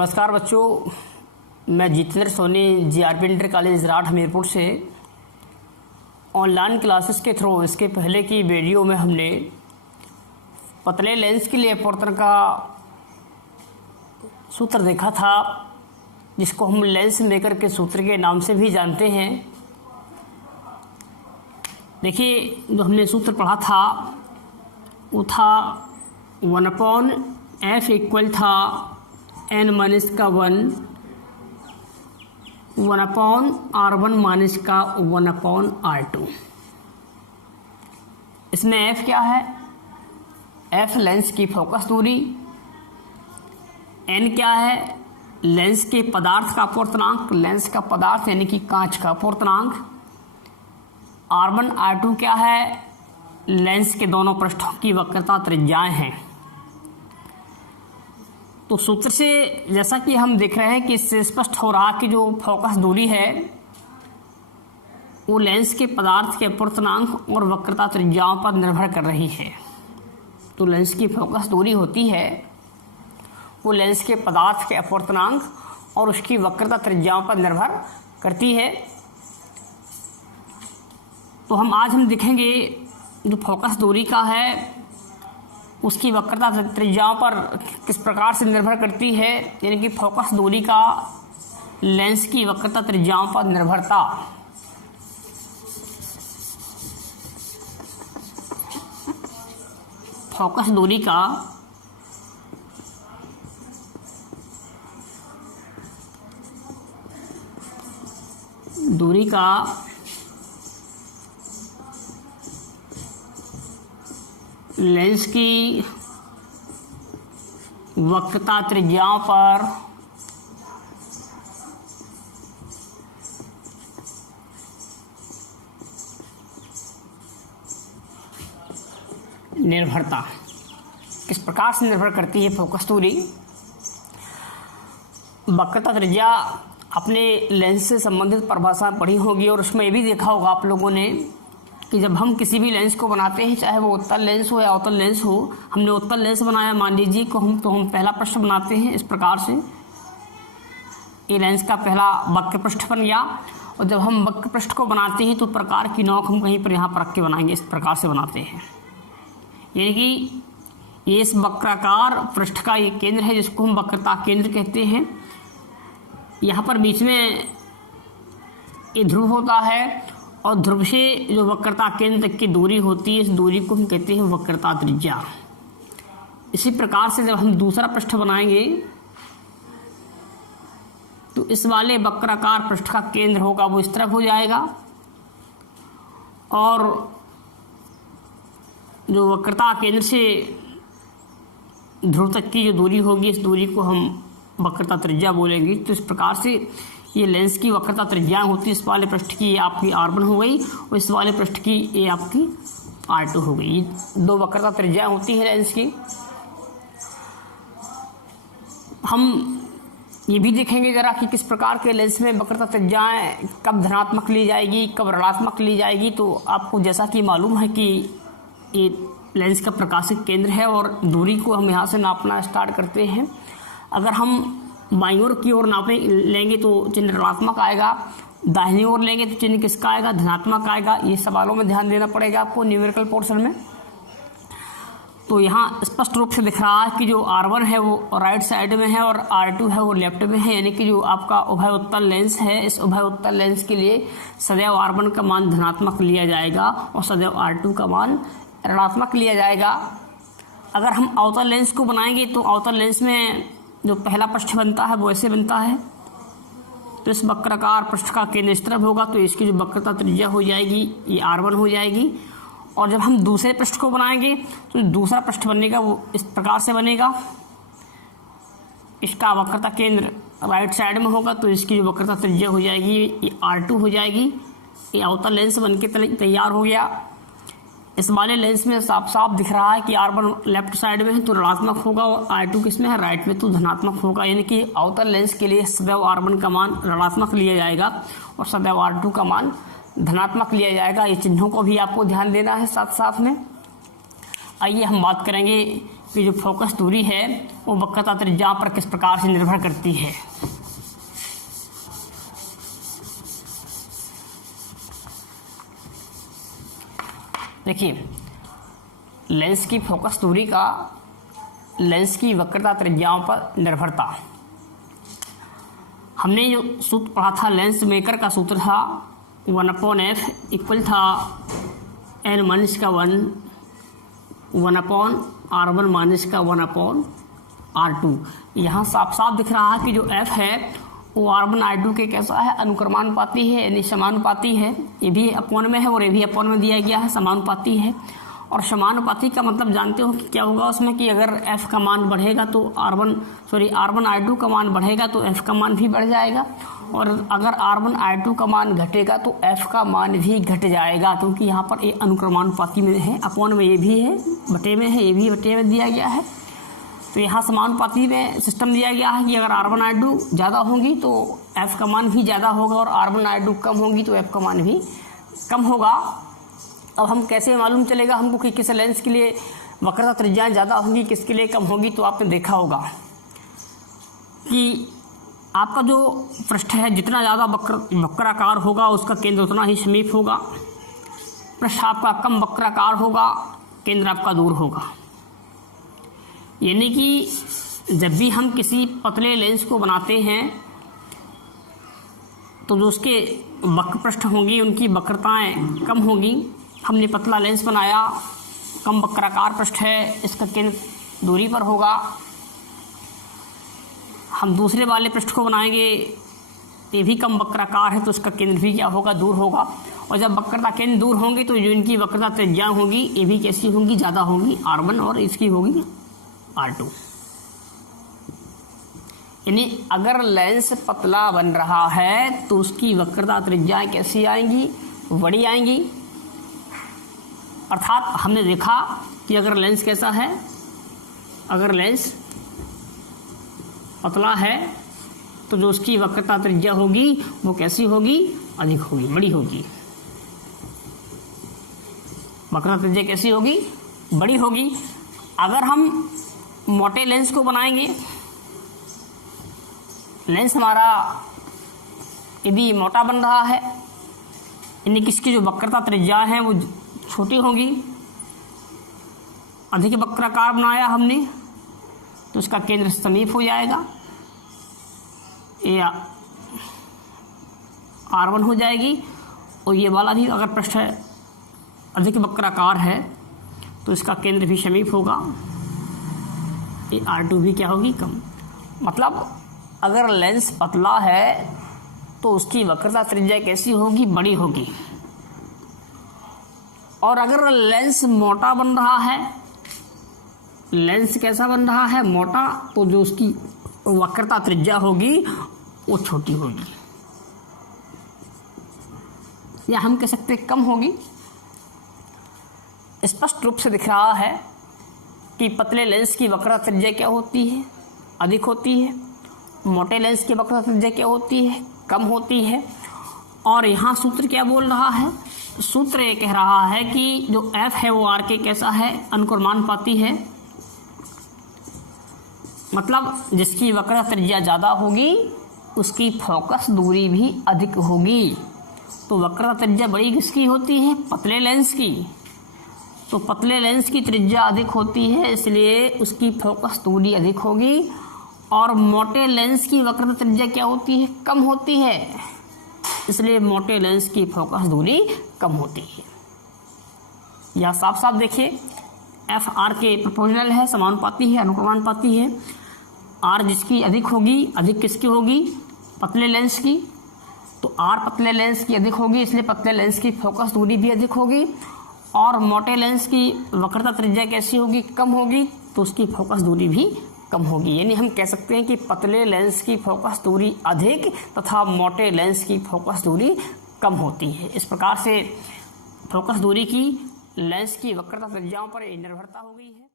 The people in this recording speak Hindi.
नमस्कार बच्चों, मैं Jitendra Soni GRP inter college Rath Hamirpur से ऑनलाइन क्लासेस के थ्रू इसके पहले की वीडियो में हमने पतले लेंस के लिए अपवर्तन का सूत्र देखा था, जिसको हम लेंस मेकर के सूत्र के नाम से भी जानते हैं। देखिए, जो हमने सूत्र पढ़ा था वो था 1/f इक्वल था n माइनस का 1/r1 माइनस का 1/r2। इसमें f क्या है? f लेंस की फोकस दूरी, n क्या है? लेंस के पदार्थ का अपवर्तनांक, लेंस का पदार्थ यानी कि कांच का अपवर्तनांक। r1 r2 क्या है? लेंस के दोनों पृष्ठों की वक्रता त्रिज्याएं हैं। तो सूत्र से जैसा कि हम देख रहे हैं कि इससे स्पष्ट हो रहा कि जो फोकस दूरी है वो लेंस के पदार्थ के अपवर्तनांक और वक्रता त्रिज्याओं पर निर्भर कर रही है। तो लेंस की फोकस दूरी होती है वो लेंस के पदार्थ के अपवर्तनांक और उसकी वक्रता त्रिज्याओं पर निर्भर करती है। तो हम देखेंगे जो फोकस दूरी का है उसकी वक्रता त्रिज्याओं पर किस प्रकार से निर्भर करती है, यानी कि फोकस दूरी का लेंस की वक्रता त्रिज्याओं पर निर्भरता। फोकस दूरी का लेंस की वक्रता त्रिज्याओं पर निर्भरता किस प्रकार से निर्भर करती है फोकस दूरी। वक्रता त्रिज्या अपने लेंस से संबंधित परिभाषा पढ़ी होगी और उसमें ये भी देखा होगा आप लोगों ने कि जब हम किसी भी लेंस को बनाते हैं, चाहे वो उत्तल लेंस हो या अवतल लेंस हो, हमने उत्तल लेंस बनाया मान लीजिए को हम पहला पृष्ठ बनाते हैं इस प्रकार से। ये लेंस का पहला वक्र पृष्ठ बन गया और जब हम वक्र पृष्ठ को बनाते हैं तो प्रकार की नोक हम कहीं पर यहाँ पर रख के बनाएंगे, इस प्रकार से बनाते हैं। यानी कि ये इस वक्राकार पृष्ठ का ये केंद्र है जिसको हम वक्रता केंद्र कहते हैं। यहाँ पर बीच में ये ध्रुव होता है और ध्रुव से जो वक्रता केंद्र तक की दूरी होती है इस दूरी को हम कहते हैं वक्रता त्रिज्या। इसी प्रकार से जब हम दूसरा पृष्ठ बनाएंगे तो इस वाले वक्राकार पृष्ठ का केंद्र होगा वो इस तरफ हो जाएगा और जो वक्रता केंद्र से ध्रुव तक की जो दूरी होगी इस दूरी को हम वक्रता त्रिज्या बोलेंगे। तो इस प्रकार से ये लेंस की वक्रता त्रिज्या होती है। इस वाले पृष्ठ की ये आपकी r1 हो गई और इस वाले पृष्ठ की ये आपकी r2 हो गई। दो वक्रता त्रिज्या होती है लेंस की। हम ये भी देखेंगे जरा कि किस प्रकार के लेंस में वक्रता त्रिज्याएं कब धनात्मक ली जाएगी, कब ऋणात्मक ली जाएगी। तो आपको जैसा कि मालूम है कि ये लेंस का प्रकाशिक केंद्र है और दूरी को हम यहाँ से नापना स्टार्ट करते हैं। अगर हम बाईं ओर की ओर नापे लेंगे तो चिन्ह ऋणात्मक आएगा, दाहिनी ओर लेंगे तो चिन्ह किसका आएगा? धनात्मक आएगा। ये सवालों में ध्यान देना पड़ेगा आपको न्यूमेरिकल पोर्शन में। तो यहाँ स्पष्ट रूप से दिख रहा है कि जो r1 है वो राइट साइड में है और r2 है वो लेफ्ट में है। यानी कि जो आपका उभय उत्तल लेंस है, इस उभय उत्तल लेंस के लिए सदैव r1 का मान धनात्मक लिया जाएगा और सदैव r2 का मान ऋणात्मक लिया जाएगा। अगर हम अवतल लेंस को बनाएंगे तो अवतल लेंस में जो पहला पृष्ठ बनता है वो ऐसे बनता है। तो इस वक्राकार पृष्ठ का केंद्र इस तरफ होगा तो इसकी जो वक्रता त्रिज्या हो जाएगी ये r1 हो जाएगी। और जब हम दूसरे पृष्ठ को बनाएंगे तो दूसरा पृष्ठ बनेगा वो इस प्रकार से बनेगा। इसका वक्रता केंद्र राइट साइड में होगा तो इसकी जो वक्रता त्रिज्या हो जाएगी ये r2 हो जाएगी। ये अवतल लेंस बनके तैयार हो गया। इस वाले लेंस में साफ साफ दिख रहा है कि r1 लेफ्ट साइड में है तो ऋणात्मक होगा और r2 किस में है? राइट में, तो धनात्मक होगा। यानी कि अवतल लेंस के लिए सदैव r1 का मान ऋणात्मक लिया जाएगा और सदैव r2 का मान धनात्मक लिया जाएगा। ये चिन्हों को भी आपको ध्यान देना है साथ साथ में। आइए हम बात करेंगे कि जो फोकस दूरी है वो वक्रता त्रिज्या पर किस प्रकार से निर्भर करती है। देखिए, लेंस की फोकस दूरी का लेंस की वक्रता त्रिज्याओं पर निर्भरता, हमने जो सूत्र पढ़ा था लेंस मेकर का सूत्र था 1/f इक्वल था n माइनस का 1/r1 माइनस का 1/r2। यहाँ साफ साफ दिख रहा है कि जो f है वो r1 r2 के कैसा है, अनुक्रमानुपाती है, यानी समानुपाती है। ये भी अपॉन में है और ये भी अपॉन में दिया गया है, समानुपाती है। और समानुपाती का मतलब जानते हो कि क्या होगा उसमें, कि अगर f का मान बढ़ेगा तो r1 r2 का मान बढ़ेगा तो f का मान भी बढ़ जाएगा, और अगर r1 r2 का मान घटेगा तो f का मान भी घट जाएगा, क्योंकि यहाँ पर ये अनुक्रमानुपाती में है, अपॉन में ये भी है, बटे में है, ये भी बटे में दिया गया है। तो यहाँ समानुपाती में सिस्टम दिया गया है कि अगर r1 r2 ज़्यादा होंगी तो f का मान भी ज़्यादा होगा, और r1 r2 कम होगी तो f का मान भी कम होगा। अब हम कैसे मालूम चलेगा हमको कि किस लेंस के लिए वक्रता त्रिज्याएं ज़्यादा होंगी, किसके लिए कम होगी। तो आपने देखा होगा कि आपका जो पृष्ठ है जितना ज़्यादा वक्राकार होगा उसका केंद्र उतना ही समीप होगा। पृष्ठ आपका कम वक्राकार होगा, केंद्र आपका दूर होगा। यानी कि जब भी हम किसी पतले लेंस को बनाते हैं तो जो उसके वक्र पृष्ठ होंगी उनकी वक्रताएं कम होंगी। हमने पतला लेंस बनाया, कम वक्राकार पृष्ठ है, इसका केंद्र दूरी पर होगा। हम दूसरे वाले पृष्ठ को बनाएंगे, ये भी कम वक्राकार है तो इसका केंद्र भी क्या होगा, दूर होगा। और जब वक्रता केंद्र दूर होंगे तो जो इनकी वक्रता त्रिज्या होगी ये भी कैसी होंगी, ज़्यादा होंगी, r1 और इसकी होगी r2। यानी अगर लेंस पतला बन रहा है तो उसकी वक्रता त्रिज्याएं कैसी आएंगी, बड़ी आएंगी। अर्थात हमने देखा कि अगर लेंस कैसा है, अगर लेंस पतला है तो जो उसकी वक्रता त्रिज्या होगी वो कैसी होगी, अधिक होगी, बड़ी होगी। वक्रता त्रिज्या कैसी होगी, बड़ी होगी। अगर हम मोटे लेंस को बनाएंगे, लेंस हमारा यदि मोटा बन रहा है यानी किसकी जो वक्रता त्रिज्या है वो छोटी होगी, अधिक वक्राकार बनाया हमने तो उसका केंद्र समीप हो जाएगा, ये r1 हो जाएगी। और ये वाला भी अगर पृष्ठ अधिक वक्राकार है तो इसका केंद्र भी समीप होगा, ये r2 भी क्या होगी, कम। मतलब अगर लेंस पतला है तो उसकी वक्रता त्रिज्या कैसी होगी, बड़ी होगी। और अगर लेंस मोटा बन रहा है, लेंस कैसा बन रहा है, मोटा, तो जो उसकी वक्रता त्रिज्या होगी वो छोटी होगी, या हम कह सकते कम होगी। स्पष्ट रूप से दिख रहा है कि पतले लेंस की वक्रता त्रिज्या क्या होती है, अधिक होती है। मोटे लेंस की वक्रता त्रिज्या क्या होती है, कम होती है। और यहाँ सूत्र क्या बोल रहा है, सूत्र ये कह रहा है कि जो f है वो r के कैसा है, अनुक्रमानुपाती है। मतलब जिसकी वक्रता त्रिज्या ज़्यादा होगी उसकी फोकस दूरी भी अधिक होगी। तो वक्रता त्रिज्या बड़ी किसकी होती है, पतले लेंस की। तो पतले लेंस की त्रिज्या अधिक होती है इसलिए उसकी फोकस दूरी अधिक होगी। और मोटे लेंस की वक्रता त्रिज्या क्या होती है, कम होती है, इसलिए मोटे लेंस की फोकस दूरी कम होती है। यह साफ साफ देखिए, एफ आर के प्रोपोर्शनल है, समानुपाती है, अनुक्रमानुपाती है। आर जिसकी अधिक होगी, अधिक किसकी होगी, पतले लेंस की। तो आर पतले लेंस की अधिक होगी इसलिए पतले लेंस की फोकस दूरी भी अधिक होगी। और मोटे लेंस की वक्रता त्रिज्या कैसी होगी, कम होगी, तो उसकी फोकस दूरी भी कम होगी। यानी हम कह सकते हैं कि पतले लेंस की फोकस दूरी अधिक तथा मोटे लेंस की फोकस दूरी कम होती है। इस प्रकार से फोकस दूरी की लेंस की वक्रता त्रिज्याओं पर निर्भरता हो गई है।